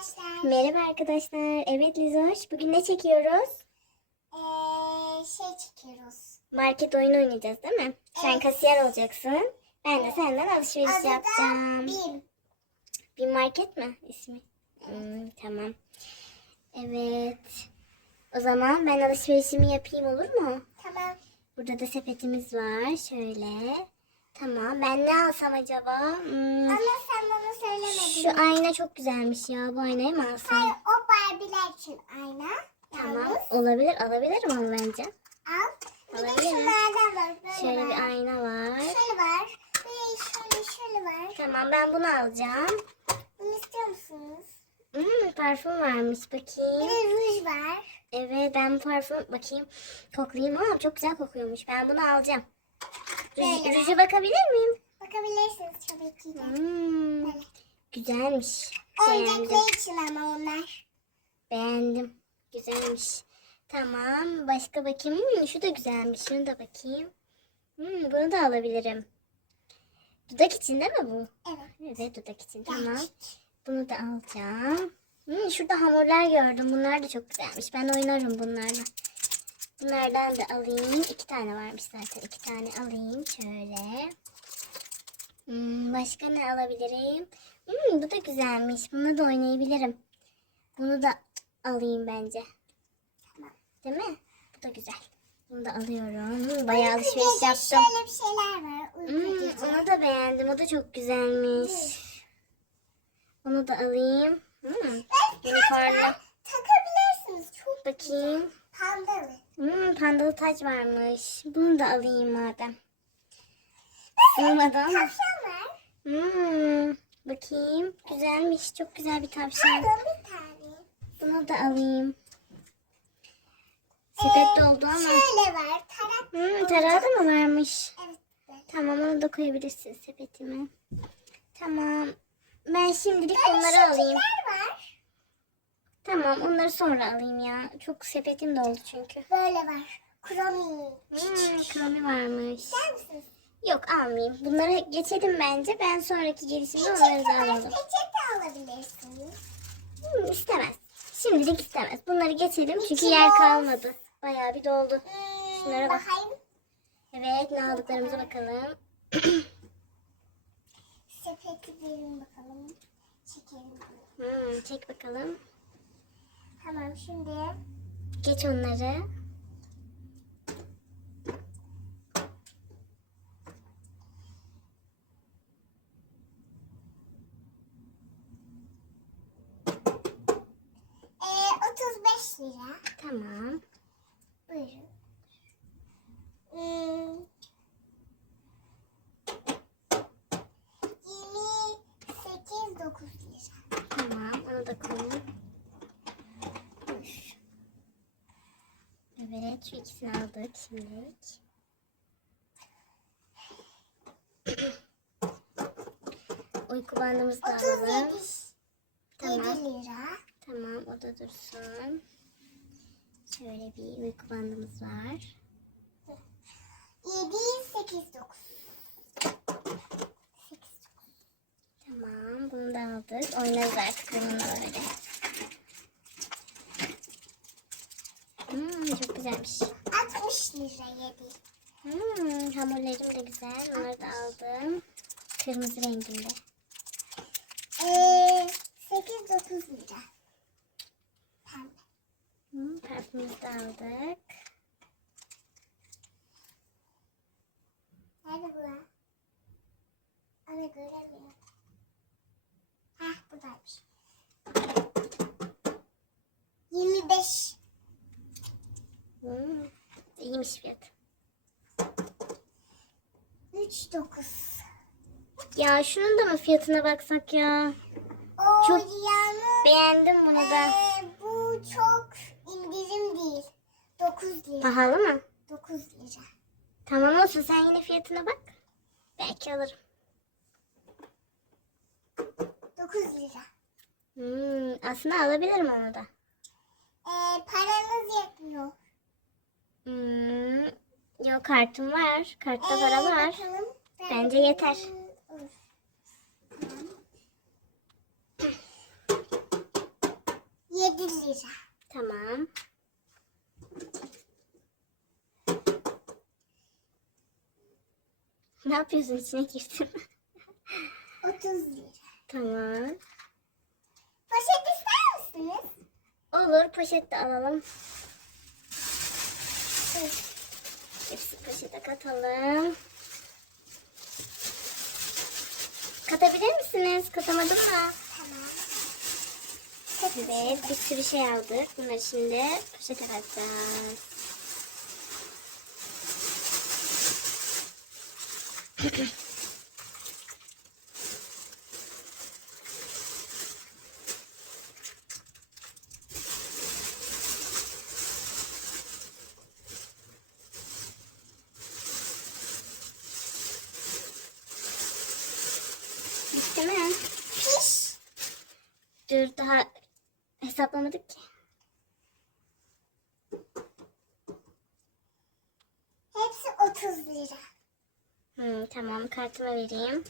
arkadaşlar. Merhaba arkadaşlar. Evet Lizoş. Bugün ne çekiyoruz? Ee, şey çekiyoruz. Market oyunu oynayacağız değil mi? Sen Evet. kasiyer olacaksın. Ben de senden alışveriş Adı yapacağım. Bim. Bir market mi ismi? Hmm, tamam. Evet. O zaman ben alışverişimi yapayım olur mu? Tamam. Burada da sepetimiz var. Şöyle. Tamam. Ben ne alsam acaba? Hmm, Ama sen bana söylemedin. şu ayna çok güzelmiş ya. Bu aynayı mı alsam? Hayır o Barbie'ler için ayna. Tamam. Yalnız Olabilir. Alabilirim ama bence. al. Bir de şunlardan var. Böyle Şöyle var. bir ayna var. Şöyle var. Bir şöyle şöyle var. Tamam ben bunu alacağım. Bunu istiyor musunuz? Hmm, parfüm varmış Bir bakayım. de ruj var. Evet ben bu parfüm bakayım. Koklayayım ama çok güzel kokuyormuş. Ben bunu alacağım. Ruj, ruja bakabilir miyim? Bakabilirsiniz tabii ki de. Hmm, Böyle. güzelmiş. Oyuncaklar için ama onlar. Beğendim. Güzelmiş. Tamam. Başka bakayım. Hmm, şu da güzelmiş. Şunu da bakayım. Hmm, bunu da alabilirim. Dudak için değil mi bu? Evet. Evet dudak için. Tamam. Gerçek. Bunu da alacağım. Hmm, şurada hamurlar gördüm. Bunlar da çok güzelmiş. Ben oynarım bunlarla. Bunlardan da alayım. İki tane varmış zaten. İki tane alayım. Şöyle. Hmm, başka ne alabilirim? Hmm, bu da güzelmiş. Bunu da oynayabilirim. Bunu da alayım bence. Tamam. Değil mi? Bu da güzel. Bunu da alıyorum. Hmm, Bayağı alışveriş Kızılca yaptım. Şöyle bir şeyler var. Uyku Hmm, onu da beğendim. O da çok güzelmiş. Onu da alayım. Hmm, taç takabilirsiniz. Çok Bakayım. Pandalı. Hmm, pandalı taç varmış. Bunu da alayım madem. Sığmadı ama. Tavşan var. Hmm, bakayım. Güzelmiş. Çok güzel bir tavşan. Pardon bir tane. Bunu da alayım. Sepet doldu ama. Şöyle var. Tarak. Hmm, tarağı da mı varmış? Evet. Tamam onu da koyabilirsin sepetime. Tamam. Ben şimdilik Böyle onları alayım. Tamam onları sonra alayım ya. Çok sepetim doldu çünkü. Böyle var. Kromi. Hmm, kromi varmış. İster misiniz? Yok almayayım. Bunları geçelim bence. Ben sonraki gelişimde onları da alalım. Peçete alabilirsiniz. Hmm, istemez. Şimdilik istemez. Bunları geçelim çünkü İki yer kalmadı. Bayağı bir doldu. Hmm, Şunlara bak. bakayım. Evet ne aldıklarımıza bakalım. Sepeti verin bakalım. Çekelim. Hmm, çek bakalım. Tamam şimdi. Geç onları. Ee, 35 lira. Tamam. Buyurun. Hmm. 28 9 lira. Tamam. Onu da koyayım. Dur. Evet şu ikisini aldık şimdilik. Uyku bandımızı da 37 alalım. 7 Tamam. lira. Tamam o da dursun. Şöyle bir uyku bandımız var. 7 8 9. 8 Tamam bunu da aldık. Oynarız artık bununla öyle. Hmm, çok güzelmiş. 60 lira 7. Hmm, hamurlarım da güzel. Onları da aldım. Kırmızı renginde. Ee, 8 9 lira. Pembe. Hmm, de aldık. Nerede bu lan? Ana göremiyorum. Heh buradaymış. 25. Hmm, iyiymiş fiyat. 3 9. Ya şunun da mı fiyatına baksak ya? O Çok yani Beğendim bunu da. ee, bu çok indirim değil. 9 lira. Pahalı mı? 9 lira. Tamam olsun sen yine fiyatına bak. Belki alırım. 9 lira. Hmm, aslında alabilirim onu da. Ee, paranız yetmiyor. Hmm, yok kartım var. Kartta Ee, para var. bakalım. Bence yeter. Olur. lira. Tamam. Ne yapıyorsun içine girdin? 30 lira. tamam. Poşet ister misiniz? Olur poşet de alalım. Hepsi poşete katalım. Katabilir misiniz? Katamadım mı? Tamam. Evet bir sürü şey aldık. Bunları şimdi poşete katacağız. Mi? Fiş. Dur daha hesaplamadık ki. Hepsi 30 lira. Hmm, tamam kartımı vereyim.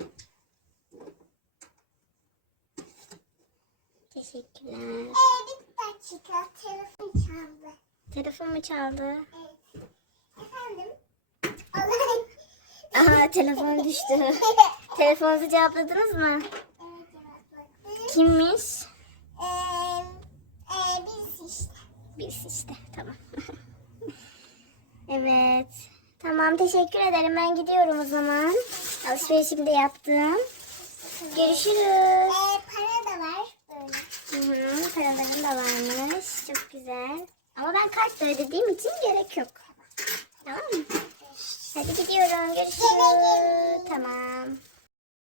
Teşekkürler. Ee, bir dakika. Telefon çaldı. Telefon mu çaldı? Evet. Efendim? Aha telefon düştü. Telefonunuzu cevapladınız mı? Kimmiş? Ee, e, biz işte. Birisi işte. Tamam. evet. Tamam teşekkür ederim. Ben gidiyorum o zaman. Alışverişimi de yaptım. Görüşürüz. Ee, para da var. Böyle. Hı hı, paralarım da varmış. Çok güzel. Ama ben kartla ödediğim için gerek yok. Tamam mı? Hadi gidiyorum. Görüşürüz. Tamam.